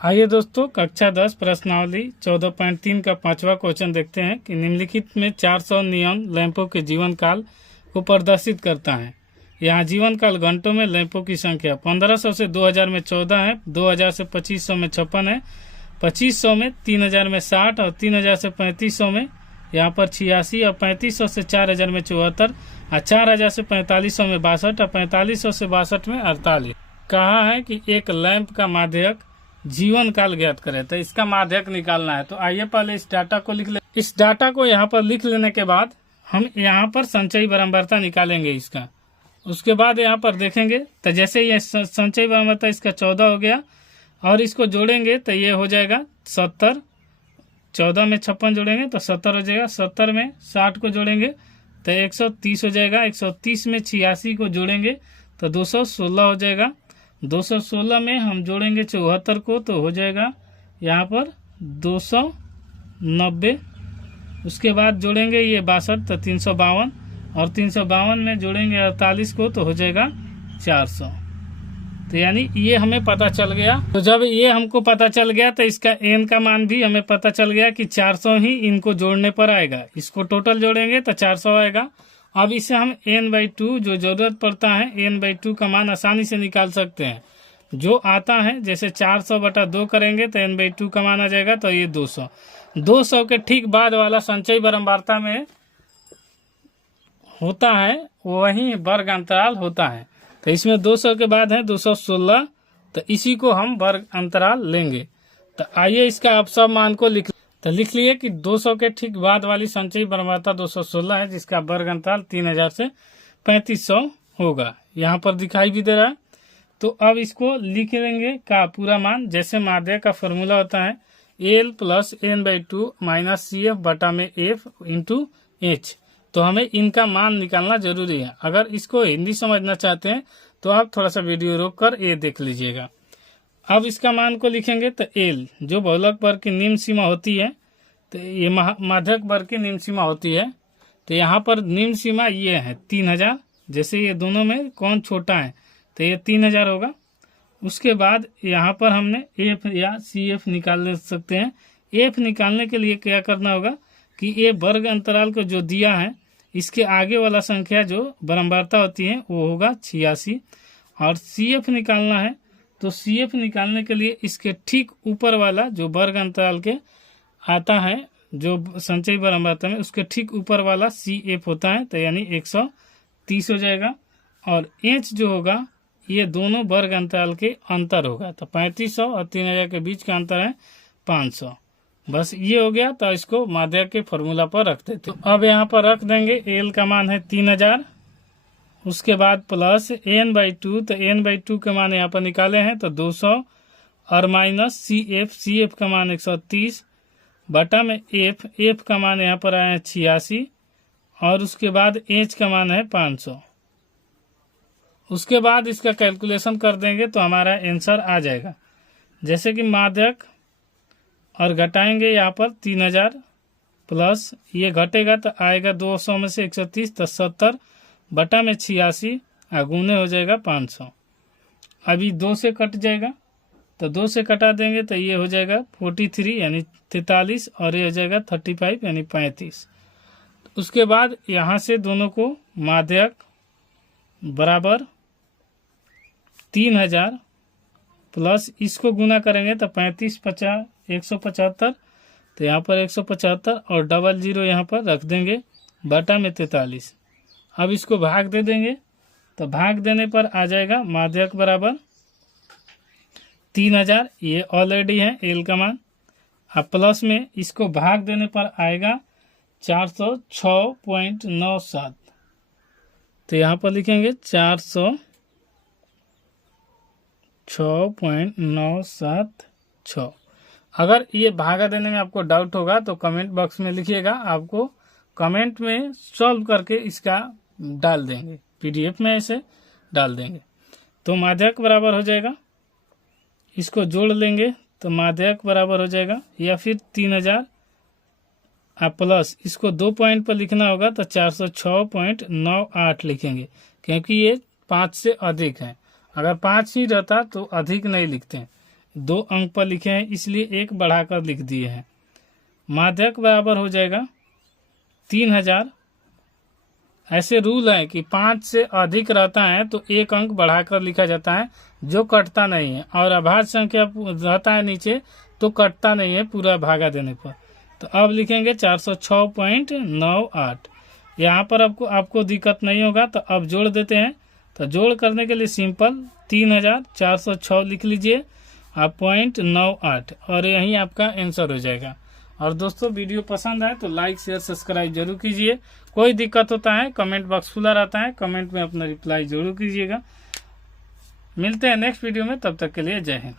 आइए दोस्तों, कक्षा 10 प्रश्नावली 14.3 का 5वां क्वेश्चन देखते हैं कि निम्नलिखित में 400 नियॉन लैंपों के जीवन काल को प्रदर्शित करता है। यहाँ जीवन काल घंटों में लैंपों की संख्या 1500 से 2000 में 14 है, 2000 से 2500 में 56 है, 2500 में 3000 में 60 और 3000 से 3500 में यहाँ पर 86 और 3500 से 4000 में 74 और 4000 से 4500 में 62 और 4500 से 62 में 48। कहा है कि एक लैंप का माध्यक जीवन काल ज्ञात करें, तो इसका माध्यक निकालना है। तो आइए पहले इस डाटा को लिख ले। इस डाटा को यहाँ पर लिख लेने के बाद हम यहाँ पर संचयी बारंबारता निकालेंगे इसका। उसके बाद यहाँ पर देखेंगे तो जैसे ये संचयी बारंबारता इसका 14 हो गया और इसको जोड़ेंगे तो ये हो जाएगा 70। 14 में 56 जोड़ेंगे तो 70 हो जाएगा। 70 में 60 को जोड़ेंगे तो 130 हो जाएगा। 130 में 86 को जोड़ेंगे तो 216 हो जाएगा। 216 में हम जोड़ेंगे 74 को तो हो जाएगा यहाँ पर 290। उसके बाद जोड़ेंगे ये 62 तो 352 और 352 में जोड़ेंगे 48 को तो हो जाएगा 400। तो यानी ये हमें पता चल गया। तो जब ये हमको पता चल गया तो इसका n का मान भी हमें पता चल गया कि 400 ही इनको जोड़ने पर आएगा। इसको टोटल जोड़ेंगे तो 400 आएगा। अब इसे हम n/2 जो जरूरत पड़ता है n/2 का मान आसानी से निकाल सकते हैं। जो आता है जैसे 400/2 करेंगे तो n/2 का मान आ जाएगा तो ये 200। 200 के ठीक बाद वाला संचयी बारंबारता में होता है वही वर्ग अंतराल होता है। तो इसमें 200 के बाद है 216, तो इसी को हम वर्ग अंतराल लेंगे। तो आइए इसका आप सब मान को लिख लिए कि 200 के ठीक बाद वाली संचयी बारंबारता 216 है, जिसका वर्ग अंतराल 3000 से 3500 होगा। यहाँ पर दिखाई भी दे रहा है। तो अब इसको लिख लेंगे का पूरा मान। जैसे माध्यक का फॉर्मूला होता है L + n/2 - CF बटा में F × H। तो हमें इनका मान निकालना जरूरी है। अगर इसको हिंदी समझना चाहते हैं तो आप थोड़ा सा वीडियो रोक कर ये देख लीजिएगा। अब इसका मान को लिखेंगे तो L जो बहुलक वर्ग की निम्न सीमा होती है, तो ये माध्यक वर्ग की निम्न सीमा होती है। तो यहाँ पर निम्न सीमा ये है 3000। जैसे ये दोनों में कौन छोटा है तो ये 3000 होगा। उसके बाद यहाँ पर हमने F या CF निकाल सकते हैं। F निकालने के लिए क्या करना होगा कि ये वर्ग अंतराल को जो दिया है इसके आगे वाला संख्या जो बारंबारता होती है वो होगा 86। और CF निकालना है तो CF निकालने के लिए इसके ठीक ऊपर वाला जो वर्ग अंतराल के आता है जो संचयी बारंबारता में उसके ठीक ऊपर वाला CF होता है, तो यानी 130 हो जाएगा। और H जो होगा ये दोनों वर्ग अंतराल के अंतर होगा, तो 3500 और 3000 के बीच का अंतर है 500। बस ये हो गया। तो इसको माध्यक के फॉर्मूला पर रख देते। तो अब यहाँ पर रख देंगे L का मान है 3000। उसके बाद प्लस n/2, तो n/2 का मान यहाँ पर निकाले हैं तो 200 और माइनस CF का मान 130 बटा में F का मान यहाँ पर आया है 86 और उसके बाद H का मान है 500। उसके बाद इसका कैलकुलेशन कर देंगे तो हमारा आंसर आ जाएगा। जैसे कि माध्यक और घटाएंगे यहाँ पर 3000 प्लस ये घटेगा तो आएगा 200 में से 130 तो 70 बटा में 86 गुने हो जाएगा 500। अभी 2 से कट जाएगा तो 2 से कटा देंगे तो ये हो जाएगा 43 यानी 43 और ये हो जाएगा 35 यानी 35। उसके बाद यहाँ से दोनों को माध्यक बराबर 3000 प्लस इसको गुना करेंगे तो 35 50 175, तो यहाँ पर 175 और 00 यहाँ पर रख देंगे बटा में 43। अब इसको भाग दे देंगे तो भाग देने पर आ जाएगा माध्यक बराबर 3000, ये ऑलरेडी है L का मान। अब प्लस में इसको भाग देने पर आएगा 406.97। तो यहाँ पर लिखेंगे 406.976। अगर ये भागा देने में आपको डाउट होगा तो कमेंट बॉक्स में लिखिएगा, आपको कमेंट में सॉल्व करके इसका डाल देंगे, PDF में ऐसे डाल देंगे। तो माध्यक बराबर हो जाएगा, इसको जोड़ लेंगे तो माध्यक बराबर हो जाएगा या फिर 3000 प्लस इसको 2 पॉइंट पर लिखना होगा तो 406.98 लिखेंगे, क्योंकि ये 5 से अधिक है। अगर 5 ही रहता तो अधिक नहीं लिखते हैं, 2 अंक पर लिखे हैं इसलिए 1 बढ़ाकर लिख दिए हैं। माध्यक बराबर हो जाएगा 3000। ऐसे रूल है कि 5 से अधिक रहता है तो 1 अंक बढ़ाकर लिखा जाता है जो कटता नहीं है, और अभाज्य संख्या रहता है नीचे तो कटता नहीं है पूरा भागा देने पर। तो अब लिखेंगे 406.98। यहाँ पर आपको दिक्कत नहीं होगा तो अब जोड़ देते हैं। तो जोड़ करने के लिए सिंपल 3406 लिख लीजिए आप 0.98 और यही आपका आंसर हो जाएगा। और दोस्तों वीडियो पसंद आए तो लाइक शेयर सब्सक्राइब जरूर कीजिए। कोई दिक्कत होता है कमेंट बॉक्स खुला रहता है, कमेंट में अपना रिप्लाई जरूर कीजिएगा। मिलते हैं नेक्स्ट वीडियो में, तब तक के लिए जय हिंद।